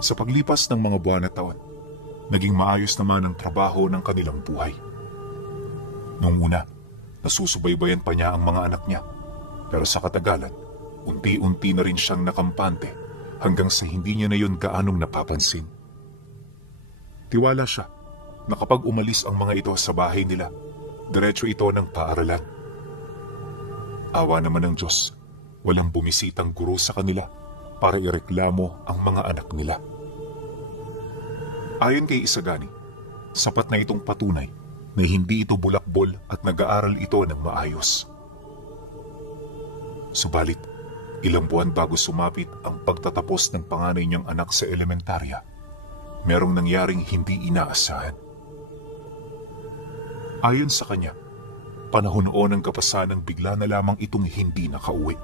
Sa paglipas ng mga buwan at taon, naging maayos naman ang trabaho ng kanilang buhay. Noong una, nasusubaybayan pa niya ang mga anak niya. Pero sa katagalan, unti-unti na rin siyang nakampante hanggang sa hindi niya na yun gaanong napapansin. Tiwala siya na kapag umalis ang mga ito sa bahay nila, diretso ito ng paaralan. Awa naman ng Diyos, walang bumisitang guro sa kanila para ireklamo ang mga anak nila. Ayon kay Isagani, sapat na itong patunay na hindi ito bulakbol at nag-aaral ito ng maayos. Subalit, ilang buwan bago sumapit ang pagtatapos ng panganay niyang anak sa elementarya, merong nangyaring hindi inaasahan. Ayon sa kanya, panahon noon ng kapasanang bigla na lamang itong hindi nakauwi.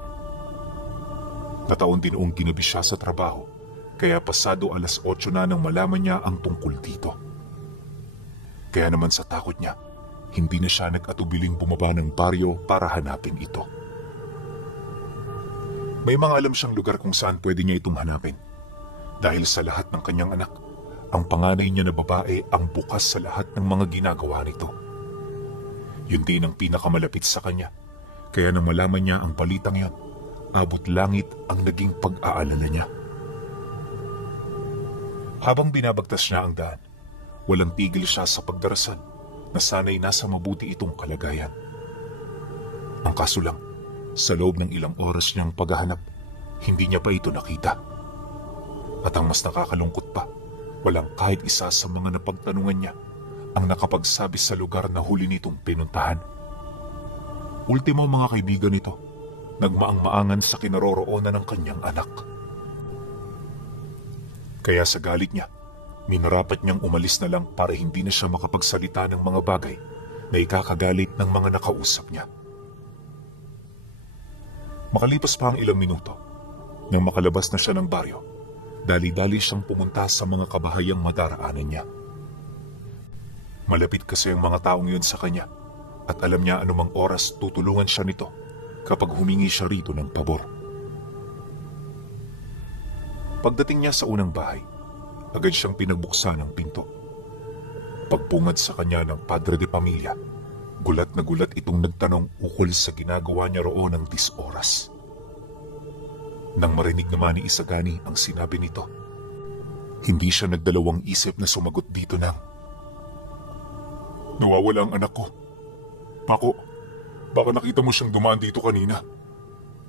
Nataon din noong ginabi siya sa trabaho, kaya pasado 8:00 na nang malaman niya ang tungkol dito. Kaya naman sa takot niya, hindi na siya nag-atubiling bumaba ng baryo para hanapin ito. May mga alam siyang lugar kung saan pwede niya itong hanapin. Dahil sa lahat ng kanyang anak, ang panganay niya na babae ang bukas sa lahat ng mga ginagawa nito. Yun din ang pinakamalapit sa kanya. Kaya nang malaman niya ang balitang yon, abot langit ang naging pag-aalala niya. Habang binabagtas niya ang daan, walang tigil siya sa pagdarasal na sana'y nasa mabuti itong kalagayan. Ang kaso lang, sa loob ng ilang oras niyang paghahanap, hindi niya pa ito nakita. At ang mas nakakalungkot pa, walang kahit isa sa mga napagtanungan niya ang nakapagsabi sa lugar na huli nitong pinuntahan. Ultimo mga kaibigan nito, nagmaang-maangan sa kinaroroonan ng kanyang anak. Kaya sa galit niya, minarapat niyang umalis na lang para hindi na siya makapagsalita ng mga bagay na ikakagalit ng mga nakausap niya. Makalipas pa ang ilang minuto, nang makalabas na siya ng baryo, dali-dali siyang pumunta sa mga kabahayang madaraanan niya. Malapit kasi ang mga taong yun sa kanya at alam niya anumang oras tutulungan siya nito kapag humingi siya rito ng pabor. Pagdating niya sa unang bahay, agad siyang pinagbuksan ng pinto. Pagpungad sa kanya ng padre de pamilya, gulat na gulat itong nagtanong ukol sa ginagawa niya roon ng 10 oras. Nang marinig naman ni Isagani ang sinabi nito, hindi siya nagdalawang isip na sumagot dito ng, "Nawawala ang anak ko. Pako, baka nakita mo siyang dumaan dito kanina.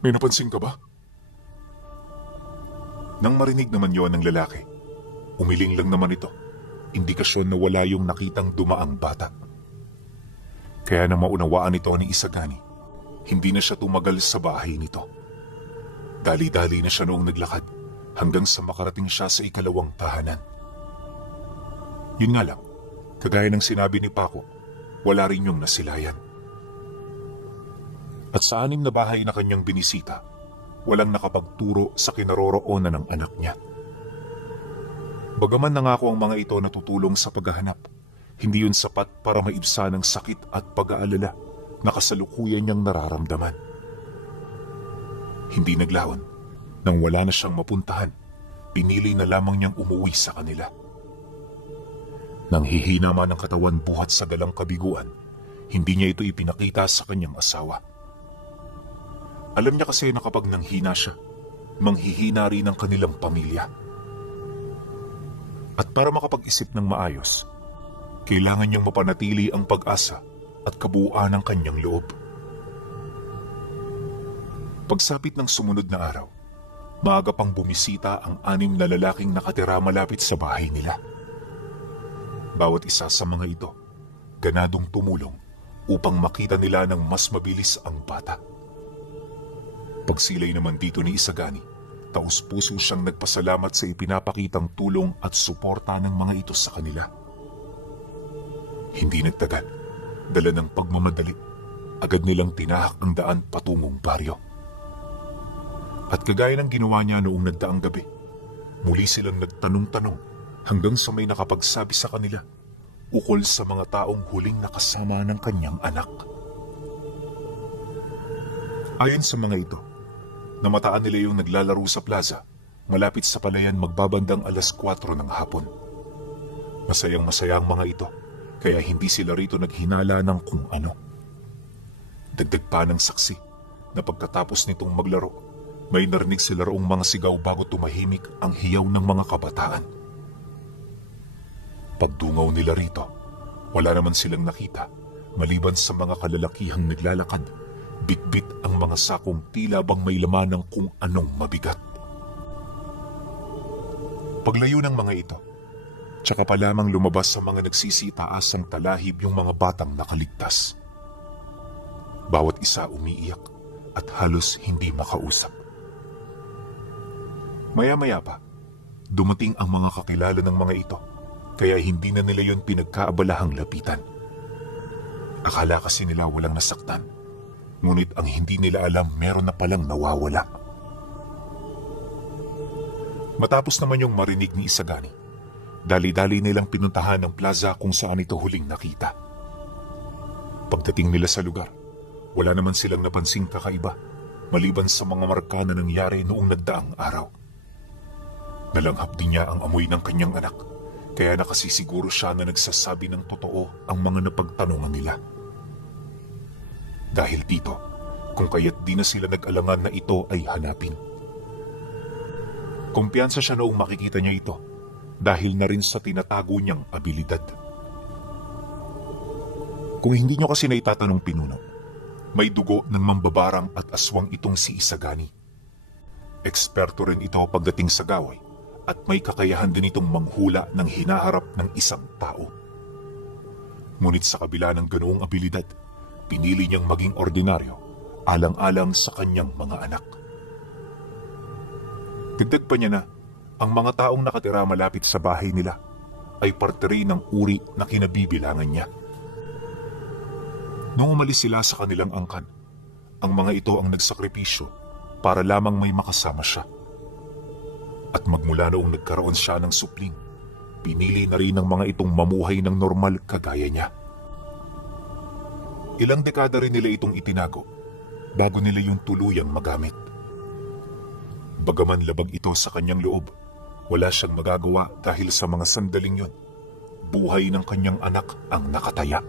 May napansin ka ba?" Nang marinig naman yon ng lalaki, umiling lang naman ito, indikasyon na wala yung nakitang dumaang bata. Kaya nang maunawaan ito ni Isagani, hindi na siya tumagal sa bahay nito. Dali-dali na siya noong naglakad hanggang sa makarating siya sa ikalawang tahanan. Yun nga lang, kagaya ng sinabi ni Paco, wala rin yung nasilayan. At sa 6 na bahay na kanyang binisita, walang nakapagturo sa kinaroroonan ng anak niya. Bagaman nangako ang mga ito na tutulong sa paghahanap, hindi yun sapat para maibsan ang sakit at pag-aalala na kasalukuyan niyang nararamdaman. Hindi naglaon, nang wala na siyang mapuntahan, pinili na lamang niyang umuwi sa kanila. Nang hihina man ang katawan buhat sa dalang kabiguan, hindi niya ito ipinakita sa kanyang asawa. Alam niya kasi na kapag nanghina siya, manghihina rin ang kanilang pamilya. At para makapag-isip ng maayos, kailangan niyang mapanatili ang pag-asa at kabuuan ng kanyang loob. Pagsapit ng sumunod na araw, maaga pang bumisita ang 6 na lalaking nakatira malapit sa bahay nila. Bawat isa sa mga ito, ganadong tumulong upang makita nila ng mas mabilis ang bata. Pagsilay naman dito ni Isagani, taus-puso siyang nagpasalamat sa ipinapakitang tulong at suporta ng mga ito sa kanila. Hindi nagtagal, dala ng pagmamadali, agad nilang tinahak ang daan patungong baryo. At kagaya ng ginawa niya noong nagdaang gabi, muli silang nagtanong-tanong hanggang sa may nakapagsabi sa kanila ukol sa mga taong huling nakasama ng kanyang anak. Ayon sa mga ito, namataan nila yung naglalaro sa plaza malapit sa palayan magbabandang 4:00 ng hapon. Masayang masaya ang mga ito, kaya hindi sila rito naghinala ng kung ano. Dagdag pa ng saksi na pagkatapos nitong maglaro, may narinig sila roong mga sigaw bago tumahimik ang hiyaw ng mga kabataan. Pagdungaw nila rito, wala naman silang nakita maliban sa mga kalalakihang naglalakad, bitbit ang mga sakong tila bang may laman ng kung anong mabigat. Paglayo ng mga ito, tsaka pa lamang lumabas sa mga nagsisitaasang talahib yung mga batang nakaligtas. Bawat isa umiiyak at halos hindi makausap. Maya-maya pa, dumating ang mga kakilala ng mga ito, kaya hindi na nila yon pinagkaabalahang lapitan. Akala kasi nila walang nasaktan, ngunit ang hindi nila alam meron na palang nawawala. Matapos naman yung marinig ni Isagani, dali-dali nilang pinuntahan ang plaza kung saan ito huling nakita. Pagdating nila sa lugar, wala naman silang napansing kakaiba maliban sa mga marka na nangyari noong nagdaang araw. Nalanghap din niya ang amoy ng kanyang anak, kaya nakasisiguro siya na nagsasabi ng totoo ang mga napagtanungan nila. Dahil dito, kung kaya't di na sila nag-alangan na ito ay hanapin. Kumpiyansa siya noong makikita niya ito dahil na rin sa tinatago niyang abilidad. Kung hindi niyo kasi naitatanong pinuno, may dugo ng mambabarang at aswang itong si Isagani. Eksperto rin ito pagdating sa gaway at may kakayahan din itong manghula ng hinaharap ng isang tao. Ngunit sa kabila ng ganoong abilidad, pinili niyang maging ordinaryo alang-alang sa kanyang mga anak. Dagdag pa niya na ang mga taong nakatira malapit sa bahay nila ay parte rin ng uri na kinabibilangan niya. Nung umalis sila sa kanilang angkan, ang mga ito ang nagsakripisyo para lamang may makasama siya. At magmula noong nagkaroon siya ng supling, pinili na rin ng mga itong mamuhay ng normal kagaya niya. Ilang dekada rin nila itong itinago bago nila yung tuluyang magamit. Bagaman labag ito sa kanyang loob, wala siyang magagawa dahil sa mga sandaling yon, buhay ng kanyang anak ang nakataya.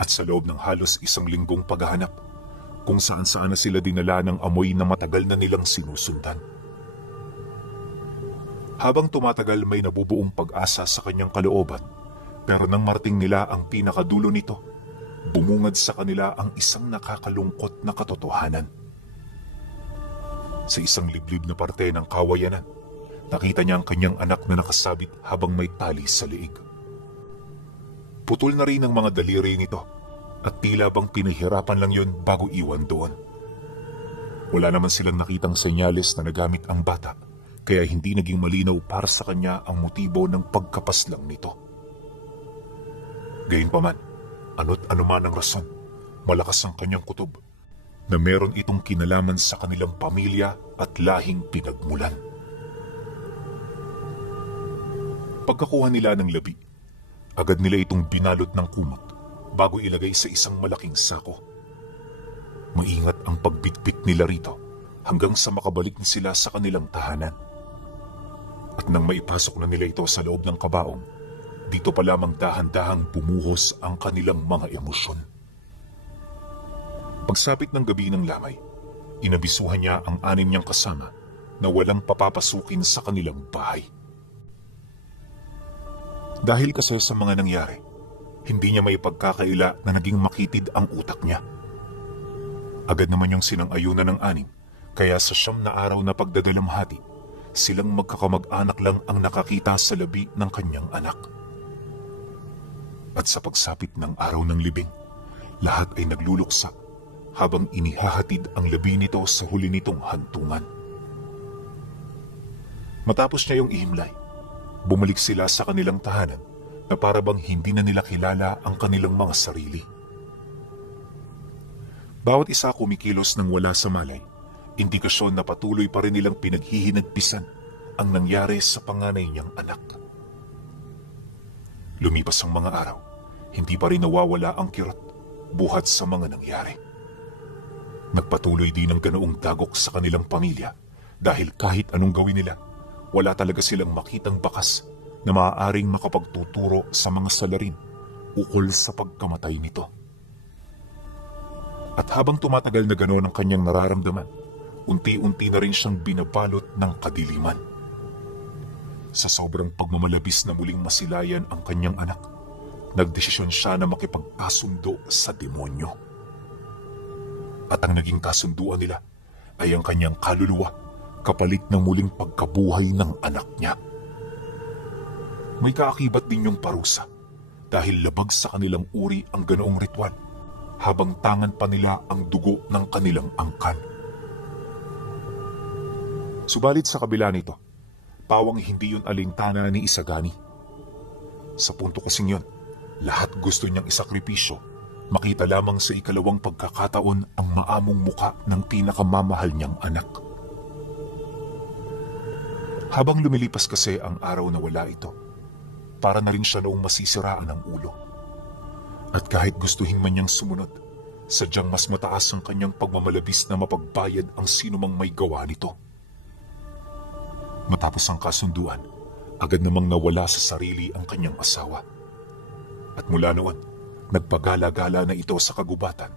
At sa loob ng halos 1 linggong paghahanap, kung saan-saan na sila dinala ng amoy na matagal na nilang sinusundan. Habang tumatagal may nabubuong pag-asa sa kanyang kalooban, pero nang marating nila ang pinakadulo nito, bumungad sa kanila ang isang nakakalungkot na katotohanan. Sa isang liblib na parte ng kawayanan, nakita niya ang kanyang anak na nakasabit habang may tali sa liig. Putol na rin ang mga daliri nito at tila bang pinahirapan lang yon bago iwan doon. Wala naman silang nakitang senyales na nagamit ang bata, kaya hindi naging malinaw para sa kanya ang motibo ng pagkapaslang nito. Gayunpaman, ano't anuman ang rason, malakas ang kanyang kutob na meron itong kinalaman sa kanilang pamilya at lahing pinagmulan. Pagkakuha nila ng labi, agad nila itong binalot ng kumot bago ilagay sa isang malaking sako. Maingat ang pagbitbit nila rito hanggang sa makabalik na sila sa kanilang tahanan. At nang maipasok na nila ito sa loob ng kabaong, dito pa lamang dahan-dahang bumuhos ang kanilang mga emosyon. Pagsapit ng gabi ng lamay, inabisuhan niya ang 6 niyang kasama na walang papapasukin sa kanilang bahay. Dahil kasi sa mga nangyari, hindi niya maipagkakaila na naging makitid ang utak niya. Agad naman yung sinang-ayunan ng 6, kaya sa 9 na araw na pagdadalamhati, silang magkakamag-anak lang ang nakakita sa labi ng kanyang anak. At sa pagsapit ng araw ng libing, lahat ay nagluluksa habang inihahatid ang labi nito sa huli nitong hantungan. Matapos niya yung ihimlay, bumalik sila sa kanilang tahanan na para bang hindi na nila kilala ang kanilang mga sarili. Bawat isa kumikilos ng wala sa malay, indikasyon na patuloy pa rin nilang pinaghihinagpisan ang nangyari sa panganay niyang anak. Lumipas ang mga araw, hindi pa rin nawawala ang kirot buhat sa mga nangyari. Nagpatuloy din ang ganoong dagok sa kanilang pamilya Dahil kahit anong gawin nila, wala talaga silang makitang bakas na maaaring makapagtuturo sa mga salarin ukol sa pagkamatay nito. At habang tumatagal na gano'n ang kanyang nararamdaman, unti-unti na rin siyang binabalot ng kadiliman. Sa sobrang pagmamalabis na muling masilayan ang kanyang anak, nagdesisyon siya na makipagkasundo sa demonyo. At ang naging kasunduan nila ay ang kanyang kaluluwa kapalit ng muling pagkabuhay ng anak niya. May kaakibat din yung parusa dahil labag sa kanilang uri ang ganoong ritual habang tangan pa nila ang dugo ng kanilang angkan. Subalit sa kabila nito, pawang hindi yun alintana ni Isagani. Sa punto kasing yun, lahat gusto niyang isakripisyo, makita lamang sa ikalawang pagkakataon ang maamong muka ng pinakamamahal niyang anak. Habang lumilipas kasi ang araw na wala ito, para na rin siya noong masisiraan ng ulo. At kahit gustuhin man niyang sumunod, sadyang mas mataas ang kanyang pagmamalabis na mapagbayad ang sinumang may gawa nito. Matapos ang kasunduan, agad namang nawala sa sarili ang kanyang asawa. At mula noon, nagpagala-gala na ito sa kagubatan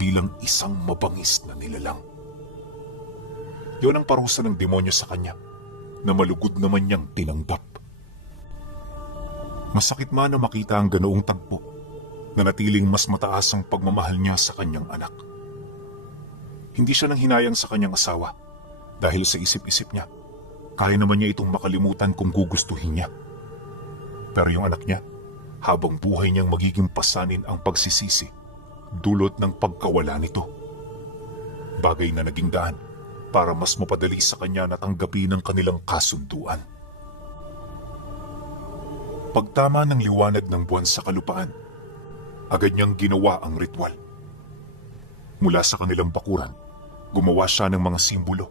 bilang isang mabangis na nilalang. Yun ang parusa ng demonyo sa kanya, na malugod naman niyang tinanggap. Masakit man na makita ang ganoong tagpo, na natiling mas mataas ang pagmamahal niya sa kanyang anak. Hindi siya nang hinayang sa kanyang asawa, dahil sa isip-isip niya, kaya naman niya itong makalimutan kung gugustuhin niya. Pero yung anak niya, habang buhay niyang magiging pasanin ang pagsisisi, dulot ng pagkawala nito. Bagay na naging daan para mas mapadali sa kanya na tanggapin ang kanilang kasunduan. Pagtama ng liwanag ng buwan sa kalupaan, agad niyang ginawa ang ritual. Mula sa kanilang bakuran, gumawa siya ng mga simbolo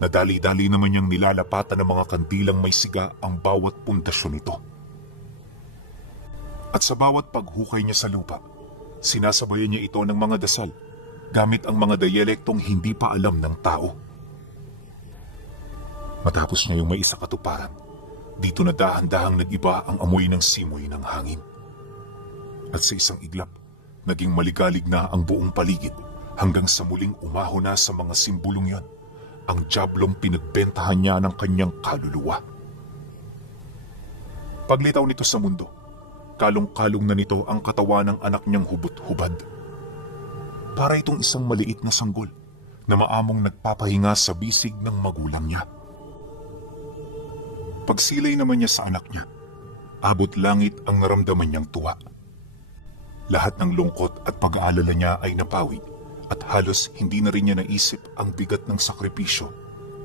na dali-dali naman niyang nilalapatan ng mga kandilang may siga ang bawat pundasyon nito. At sa bawat paghukay niya sa lupa, sinasabayan niya ito ng mga dasal gamit ang mga diyalektong hindi pa alam ng tao. Matapos niya yung may isa katuparan, dito na dahan-dahang nag-iba ang amoy ng simoy ng hangin. At sa isang iglap, naging maligalig na ang buong paligid hanggang sa muling umaho na sa mga simbolong yon ang diablong pinagbentahan niya ng kanyang kaluluwa. Paglitaw nito sa mundo, kalong-kalong na nito ang katawan ng anak niyang hubot-hubad. Para itong isang maliit na sanggol na maamong nagpapahinga sa bisig ng magulang niya. Pagsilay naman niya sa anak niya, abot langit ang naramdaman niyang tuwa. Lahat ng lungkot at pag-aalala niya ay napawi at halos hindi na rin niya naisip ang bigat ng sakripisyo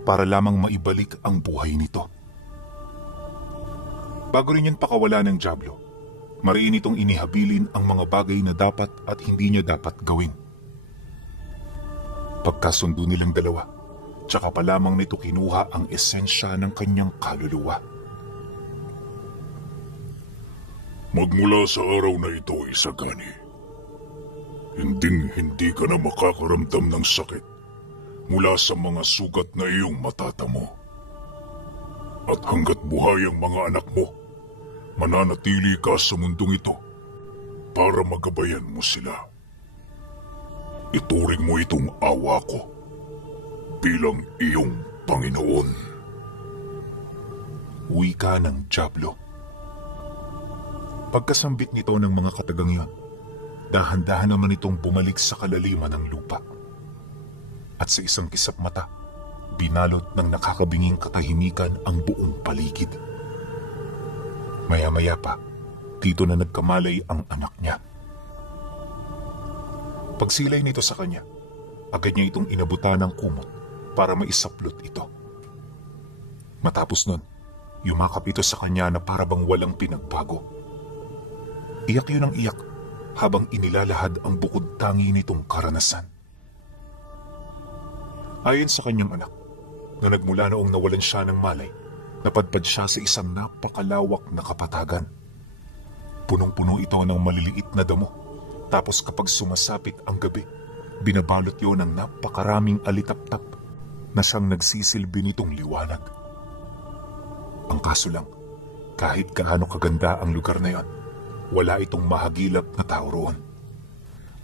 para lamang maibalik ang buhay nito. Bago rin yan pakawala ng diablo, mariin itong inihabilin ang mga bagay na dapat at hindi niya dapat gawin. Pagkasundo nilang dalawa, tsaka pa lamang nito kinuha ang esensya ng kanyang kaluluwa. Magmula sa araw na ito, Isagani, hindi ka na makakaramdam ng sakit mula sa mga sugat na iyong matatamo. At hanggat buhay ang mga anak mo, mananatili ka sa mundong ito para magabayan mo sila. Ituring mo itong awa ko bilang iyong Panginoon. Wika ng diablo. Pagkasambit nito ng mga katagang iyon, dahan-dahan naman itong bumalik sa kalaliman ng lupa. At sa isang kisap mata, binalot ng nakakabinging katahimikan ang buong paligid. Maya-maya pa, dito na nagkamalay ang anak niya. Pagsilay nito sa kanya, agad niya itong inabutan ng kumot para maisaplot ito. Matapos nun, yumakap ito sa kanya na parabang walang pinagbago. Iyak yun ang iyak habang inilalahad ang bukod tangi nitong karanasan. Ayon sa kanyang anak, na nagmula noong nawalan siya ng malay, napadpad siya sa isang napakalawak na kapatagan. Punong-puno ito ng maliliit na damo, tapos kapag sumasapit ang gabi, binabalot yun ng napakaraming alitap-tap na siyang nagsisilbi nitong liwanag. Ang kaso lang, kahit gaano kaganda ang lugar na yon, wala itong mahagilap na tao roon.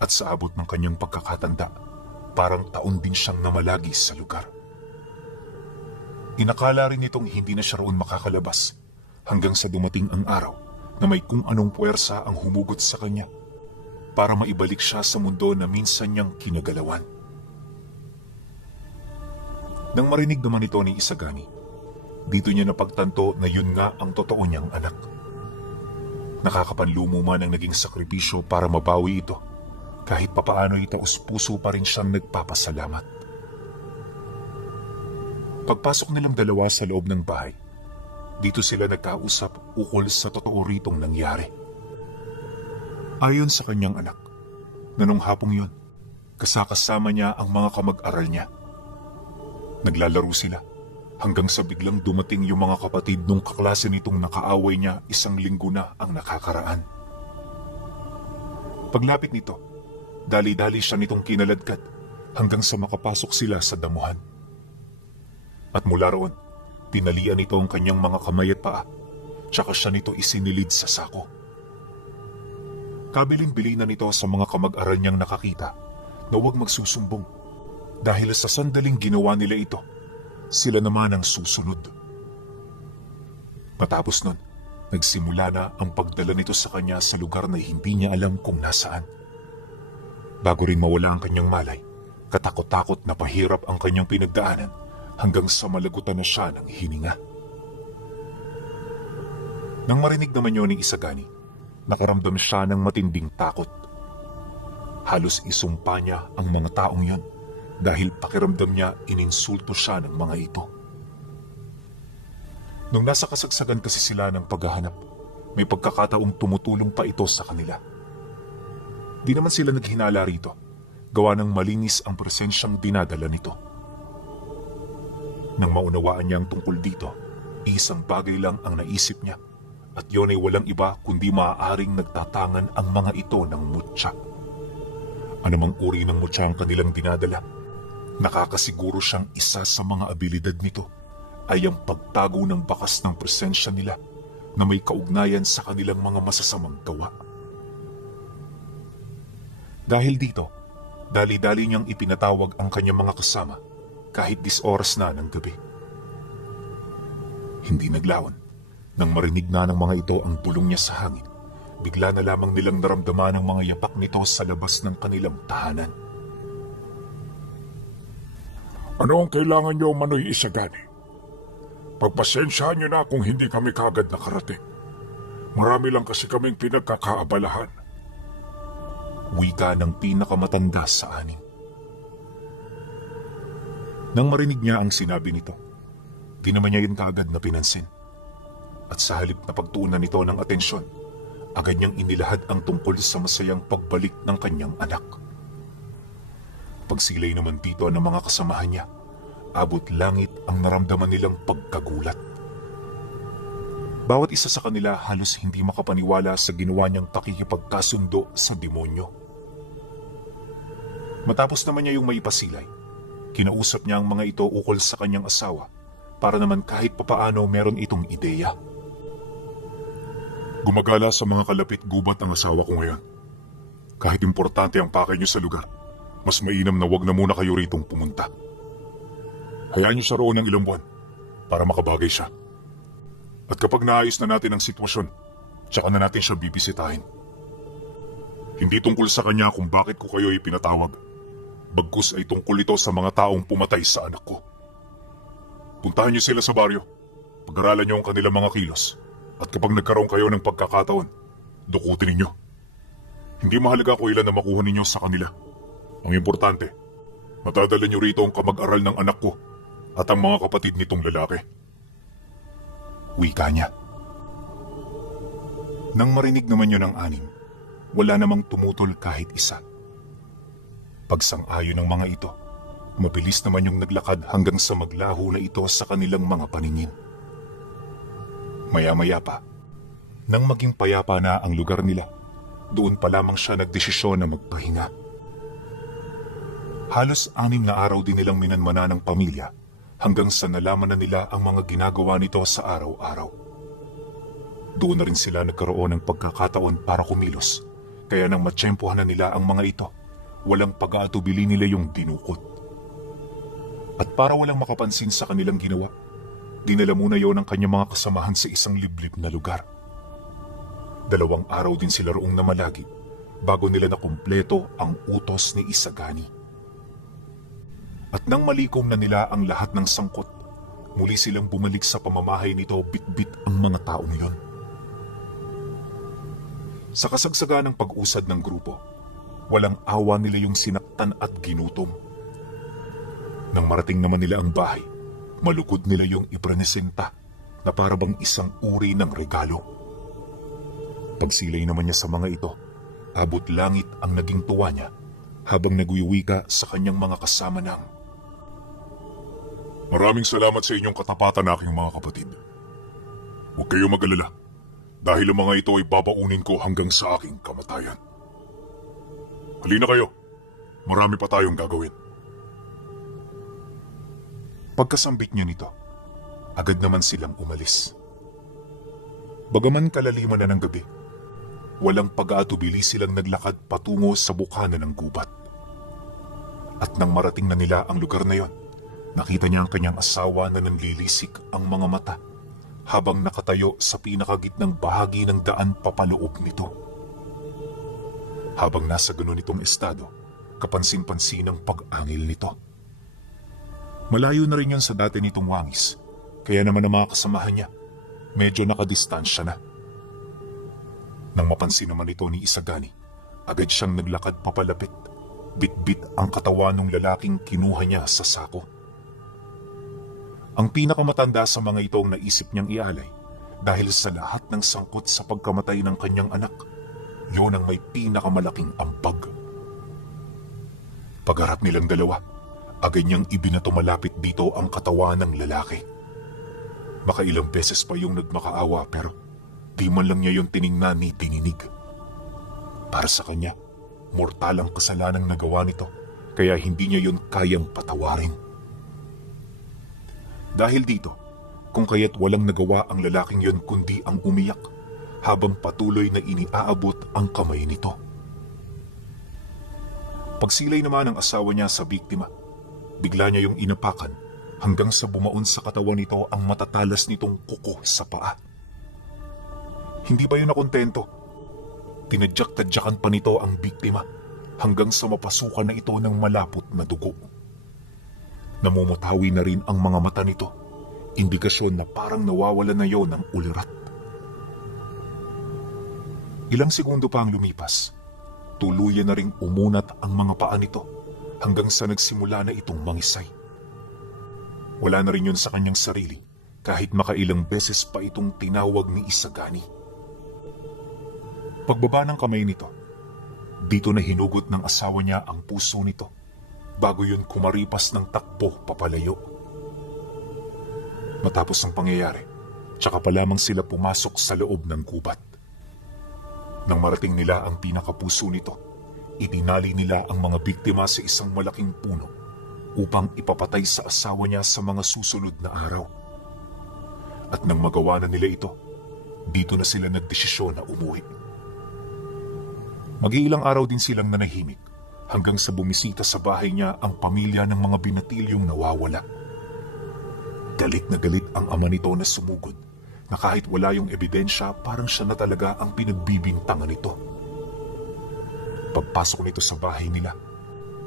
At sa abot ng kanyang pagkakatanda, parang taon din siyang namalagi sa lugar. Inakala rin nitong hindi na siya roon makakalabas hanggang sa dumating ang araw na may kung anong puwersa ang humugot sa kanya para maibalik siya sa mundo na minsan niyang kinagalawan. Nang marinig naman ito ni Isagani, dito niya napagtanto na yun nga ang totoo niyang anak. Nakakapanlumo man ang naging sakripisyo para mabawi ito, kahit papaano itaus-puso pa rin siyang nagpapasalamat. Pagpasok nilang dalawa sa loob ng bahay, dito sila nagkausap ukol sa totoo ritong nangyari. Ayon sa kanyang anak, na nung hapong yun, kasakasama niya ang mga kamag-aral niya. Naglalaro sila hanggang sa biglang dumating yung mga kapatid nung kaklase nitong nakaaway niya 1 linggo na ang nakakaraan. Paglapit nito, dali-dali siya nitong kinaladkad hanggang sa makapasok sila sa damuhan. At mula roon, pinalian nito ang kanyang mga kamay at paa, tsaka siya nito isinilid sa sako. Kabilin-bili na nito sa mga kamag-aral niyang nakakita na huwag magsusumbong dahil sa sandaling ginawa nila ito, sila naman ang susunod. Matapos nun, nagsimula na ang pagdala nito sa kanya sa lugar na hindi niya alam kung nasaan. Bago rin mawala ang kanyang malay, katakot-takot na pahirap ang kanyang pinagdaanan hanggang sa malagutan na siya ng hininga. Nang marinig naman yun ni Isagani, nakaramdam siya ng matinding takot. Halos isumpa niya ang mga taong yon dahil pakiramdam niya ininsulto siya ng mga ito. Nung nasa kasagsagan kasi sila ng paghahanap, may pagkakataong tumutulong pa ito sa kanila. Di naman sila naghinala rito, gawa ng malinis ang presensyang dinadala nito. Nang maunawaan niya ang tungkol dito, isang bagay lang ang naisip niya, at yun ay walang iba kundi maaaring nagtatangan ang mga ito ng mutya. Anumang uri ng mutya ang kanilang dinadala, nakakasiguro siyang isa sa mga abilidad nito ay ang pagtago ng bakas ng presensya nila na may kaugnayan sa kanilang mga masasamang gawa. Dahil dito, dali-dali niyang ipinatawag ang kanyang mga kasama kahit 10 oras na ng gabi. Hindi naglaon. Nang marinig na ng mga ito ang bulong niya sa hangin, bigla na lamang nilang naramdaman ang mga yapak nito sa labas ng kanilang tahanan. Ano ang kailangan niyo, Manoy Isagani? Pagpasensyahan niyo na kung hindi kami kagad nakarating. Marami lang kasi kaming pinagkakaabalahan. Wika ng pinakamatanda sa anim. Nang marinig niya ang sinabi nito, di naman niya yun kaagad na pinansin. At sa halip na pagtuunan nito ng atensyon, agad niyang inilahad ang tungkol sa masayang pagbalik ng kanyang anak. Pagsilay naman dito ng mga kasamahan niya, abot langit ang naramdaman nilang pagkagulat. Bawat isa sa kanila halos hindi makapaniwala sa ginawa niyang pakikipagkasundo sa demonyo. Matapos naman niya yung maipasilay, kinausap niya ang mga ito ukol sa kanyang asawa para naman kahit papaano meron itong ideya. Gumagala sa mga kalapit gubat ang asawa ko ngayon. Kahit importante ang pakay niyo sa lugar, mas mainam na wag na muna kayo ritong pumunta. Hayaan niyo siya roon ng ilang buwan para makabagay siya. At kapag naayos na natin ang sitwasyon, tsaka na natin siya bibisitahin. Hindi tungkol sa kanya kung bakit ko kayo ipinatawag. Bagkus ay tungkol ito sa mga taong pumatay sa anak ko. Puntahan niyo sila sa baryo. Pag-aralan niyo ang kanilang mga kilos. At kapag nagkaroon kayo ng pagkakataon, dukutin ninyo. Hindi mahalaga kung ilan na makuha ninyo sa kanila. Ang importante, matadala niyo rito ang kamag-aral ng anak ko at ang mga kapatid nitong lalaki. Wika niya. Nang marinig naman yun ng anim, wala namang tumutol kahit isa. Pagsang-ayon ng mga ito, mabilis naman yung naglakad hanggang sa maglaho na ito sa kanilang mga paningin. Maya-maya pa, nang maging payapa na ang lugar nila, doon pa lamang siya nagdesisyon na magpahinga. Halos 6 na araw din nilang minanmana ng pamilya hanggang sa nalaman na nila ang mga ginagawa nito sa araw-araw. Doon na rin sila nagkaroon ng pagkakataon para kumilos, kaya nang matsyempohan na nila ang mga ito, walang pag-aatubili nila yung dinukot. At para walang makapansin sa kanilang ginawa, dinala muna yon ang kanyang mga kasamahan sa isang liblib na lugar. 2 araw din sila roong namalagi bago nila nakumpleto ang utos ni Isagani. At nang malikom na nila ang lahat ng sangkot, muli silang bumalik sa pamamahay nito bitbit ang mga tao niyon. Sa kasagsaga ng pag-usad ng grupo, walang awa nila yung sinaktan at ginutom. Nang marating naman nila ang bahay, malukod nila yung iprenesenta na parabang isang uri ng regalo. Pagsilay naman niya sa mga ito, abot langit ang naging tuwa niya habang nagwiwika sa kanyang mga kasama ng, Maraming salamat sa inyong katapatan, aking mga kapatid. Huwag kayong mag-alala dahil ang mga ito ay babaunin ko hanggang sa aking kamatayan. Halina kayo, marami pa tayong gagawin. Pagkasambit niya nito, agad naman silang umalis. Bagaman kalaliman na ng gabi, walang pag-aatubili silang naglakad patungo sa bukana ng gubat. At nang marating na nila ang lugar na yon, nakita niya ang kanyang asawa na nanlilisik ang mga mata habang nakatayo sa pinakagitnang bahagi ng daan papaloob nito. Habang nasa ganun itong estado, kapansin-pansin ang pag-angil nito. Malayo na rin yun sa dati nitong wangis, kaya naman ang mga kasamahan niya, medyo nakadistansya na. Nang mapansin naman ito ni Isagani, agad siyang naglakad papalapit, bit-bit ang katawan ng lalaking kinuha niya sa sako. Ang pinakamatanda sa mga ito ang naisip niyang ialay dahil sa lahat ng sangkot sa pagkamatay ng kanyang anak, yon ang may pinakamalaking ampag. Pagharap nilang dalawa, agad niyang ibinato malapit dito ang katawan ng lalaki. Makailang beses pa yung nagmakaawa pero di man lang niya yung tiningnan ni tininig. Para sa kanya, mortal ang kasalanang nagawa nito kaya hindi niya yun kayang patawarin. Dahil dito, kung kaya't walang nagawa ang lalaking yon kundi ang umiyak habang patuloy na iniaabot ang kamay nito. Pagsilay naman ng asawa niya sa biktima, bigla niya yung inapakan hanggang sa bumaon sa katawan nito ang matatalas nitong kuko sa paa. Hindi pa yun nakontento. Tinadyak-tadyakan pa nito ang biktima hanggang sa mapasukan na ito ng malapot na dugo. Namumutawi na rin ang mga mata nito, indikasyon na parang nawawala na yon ng ulirat. Ilang segundo pa ang lumipas, tuluyan na ring umunat ang mga paa nito hanggang sa nagsimula na itong mangisay. Wala na rin yun sa kanyang sarili kahit makailang beses pa itong tinawag ni Isagani. Pagbaba ng kamay nito, dito na hinugot ng asawa niya ang puso nito bago yun kumaripas ng takbo papalayo. Matapos ang pangyayari, tsaka pa lamang sila pumasok sa loob ng gubat. Nang marating nila ang pinakapuso nito, itinali nila ang mga biktima sa isang malaking puno upang ipapatay sa asawa niya sa mga susunod na araw. At nang magawa na nila ito, dito na sila nagdesisyon na umuwi. Mag-iilang araw din silang nanahimik hanggang sa bumisita sa bahay niya ang pamilya ng mga binatilyong nawawala. Galit na galit ang ama nito na sumugod na kahit wala yung ebidensya parang siya na talaga ang pinagbibintangan nito. Pagpasok nito sa bahay nila,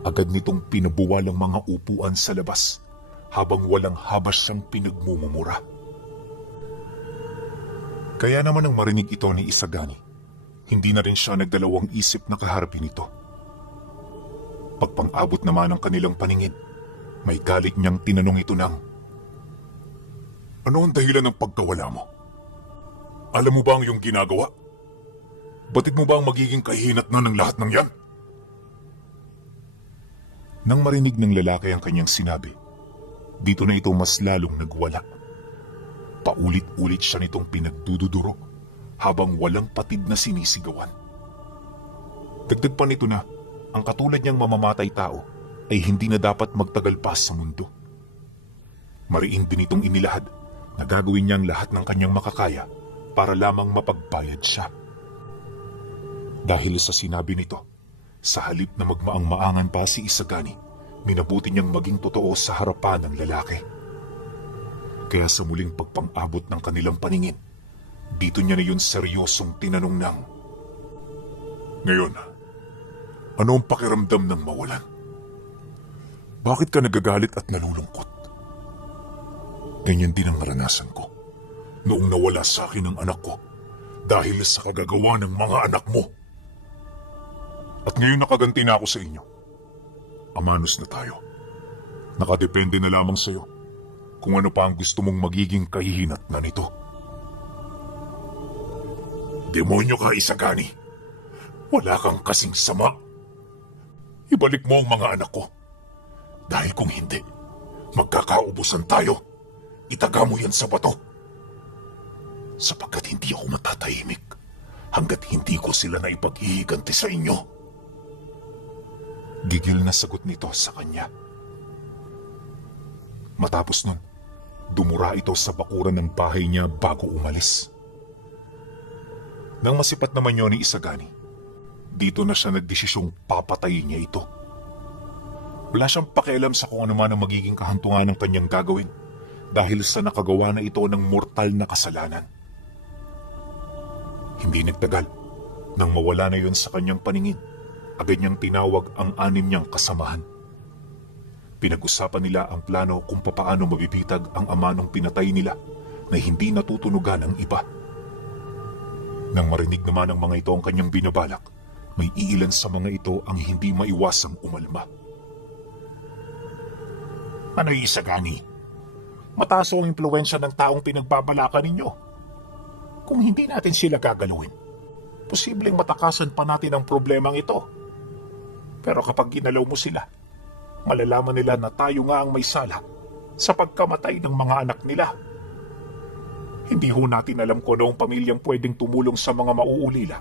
agad nitong pinabuwal ang mga upuan sa labas habang walang habas siyang pinagmumumura. Kaya naman ang marinig ito ni Isagani, hindi na rin siya nagdalawang isip na kaharapin ito. Pagpang-abot naman ng kanilang paningin, may galit niyang tinanong ito ng, Ano ang dahilan ng pagkawala mo? Alam mo ba ang iyong ginagawa? Batid mo ba ang magiging kahinat na ng lahat ng yan? Nang marinig ng lalaki ang kanyang sinabi, dito na ito mas lalong nagwala. Paulit-ulit siya nitong pinagdududuro habang walang patid na sinisigawan. Dagdag pa nito na ang katulad niyang mamamatay tao ay hindi na dapat magtagal pa sa mundo. Mariin din itong inilahad na gagawin niyang lahat ng kanyang makakaya para lamang mapagbayad siya. Dahil sa sinabi nito, sa halip na magmaang-maangan pa si Isagani, minabuti niyang maging totoo sa harapan ng lalaki. Kaya sa muling pagpang-abot ng kanilang paningin, dito niya na yun seryosong tinanong ng, Ngayon, ano ang pakiramdam ng mawalan? Bakit ka nagagalit at nalulungkot? Ganyan din ang naranasan ko noong nawala sa akin ang anak ko dahil sa kagagawa ng mga anak mo. At ngayon nakaganti na ako sa inyo. Amanos na tayo. Nakadepende na lamang sa iyo kung ano pa ang gusto mong magiging kahihinat na nito. Demonyo ka, Isagani. Wala kang kasing sama. Ibalik mo ang mga anak ko. Dahil kung hindi, magkakaubusan tayo. Itaga mo yan sa bato. Sapagkat hindi ako matatahimik hanggat hindi ko sila na ipaghihiganti sa inyo. Gigil na sagot nito sa kanya. Matapos nun, dumura ito sa bakuran ng bahay niya bago umalis. Nang masipat naman yun ni Isagani, dito na siya nagdesisyong papatayin niya ito. Wala siyang pakialam sa kung ano man ang magiging kahantungan ng kanyang gagawin dahil sa nakagawa na ito ng mortal na kasalanan. Hindi nagtagal, nang mawala na yun sa kanyang paningin, agad niyang tinawag ang 6 niyang kasamahan. Pinag-usapan nila ang plano kung papaano mabibitag ang ama ng pinatay nila na hindi natutunugan ng iba. Nang marinig naman ng mga ito ang kanyang binabalak, may iilan sa mga ito ang hindi maiwasang umalma. Ano, Isagani? Mataas ang impluwensya ng taong pinagbabalakan ninyo. Kung hindi natin sila gagalawin, posibleng matakasan pa natin ang problemang ito. Pero kapag ginalaw mo sila, malalaman nila na tayo nga ang may sala sa pagkamatay ng mga anak nila. Hindi ho natin alam kung noong pamilyang pwedeng tumulong sa mga mauulila.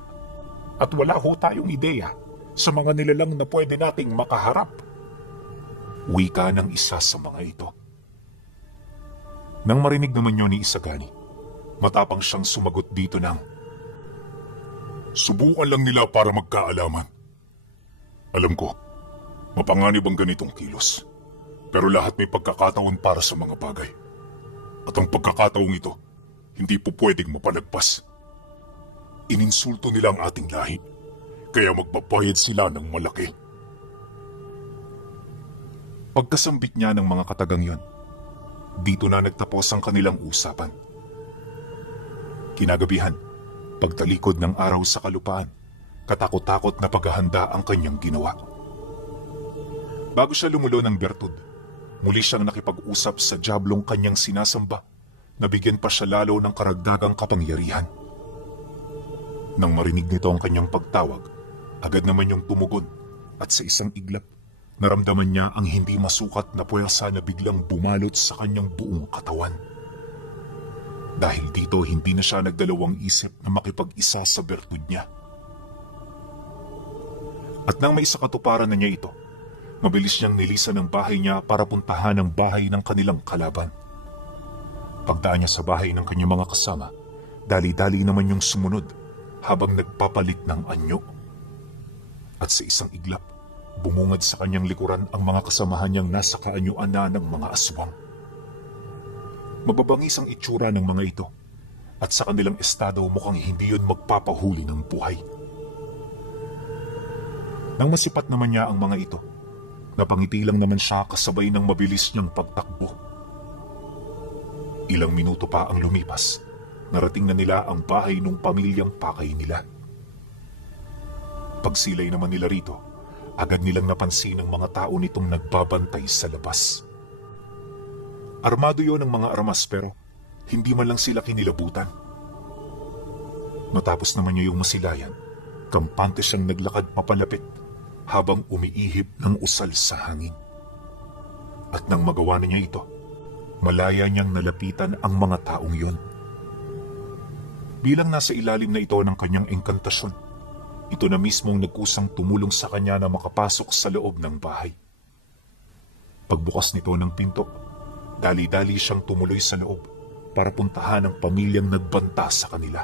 At wala ho tayong ideya sa mga nilalang na pwede nating makaharap. Wika ng isa sa mga ito. Nang marinig naman yun ni Isagani, matapang siyang sumagot dito ng, Subukan lang nila para magkaalaman. Alam ko, mapanganib ang ganitong kilos. Pero lahat may pagkakataon para sa mga bagay. At ang pagkakataong ito, hindi po pwedeng mapalagpas. Ininsulto nila ang ating lahi, kaya magbabayad sila ng malaki. Pagkasambit niya ng mga katagang yon, dito na nagtapos ang kanilang usapan. Kinagabihan, pagtalikod ng araw sa kalupaan, katakot-takot na paghahanda ang kanyang ginawa. Bago siya lumulo ng bertud, muli siyang nakipag-usap sa diablong kanyang sinasamba na bigyan pa siya lalo ng karagdagang kapangyarihan. Nang marinig nito ang kanyang pagtawag, agad naman yung tumugon at sa isang iglap, naramdaman niya ang hindi masukat na puwersa na biglang bumalot sa kanyang buong katawan. Dahil dito hindi na siya nagdalawang isip na makipag-isa sa bertud niya. At nang may sakatuparan na niya ito, mabilis niyang nilisan ang bahay niya para puntahan ang bahay ng kanilang kalaban. Pagdaan niya sa bahay ng kanyang mga kasama, dali-dali naman yung sumunod habang nagpapalit ng anyo. At sa isang iglap, bumungad sa kanyang likuran ang mga kasamahan niyang nasa kaanyuan na ng mga aswang. Mababangis ang itsura ng mga ito at sa kanilang estado mukhang hindi yun magpapahuli ng buhay. Nang masipat naman niya ang mga ito, napangiti lang naman siya kasabay ng mabilis niyang pagtakbo. Ilang minuto pa ang lumipas, narating na nila ang bahay ng pamilyang pakay nila. Pagsilay naman nila rito, agad nilang napansin ang mga tao nitong nagbabantay sa labas. Armado yon ng mga armas pero hindi man lang sila kinilabutan. Matapos naman niya yung masilayan, kampante siyang naglakad papalapit habang umiihip ng usal sa hangin. At nang magawa na niya ito, malaya niyang nalapitan ang mga taong yon. Bilang nasa ilalim na ito ng kanyang engkantasyon, ito na mismong nagkusang tumulong sa kanya na makapasok sa loob ng bahay. Pagbukas nito ng pinto, dali-dali siyang tumuloy sa loob para puntahan ang pamilyang nagbanta sa kanila.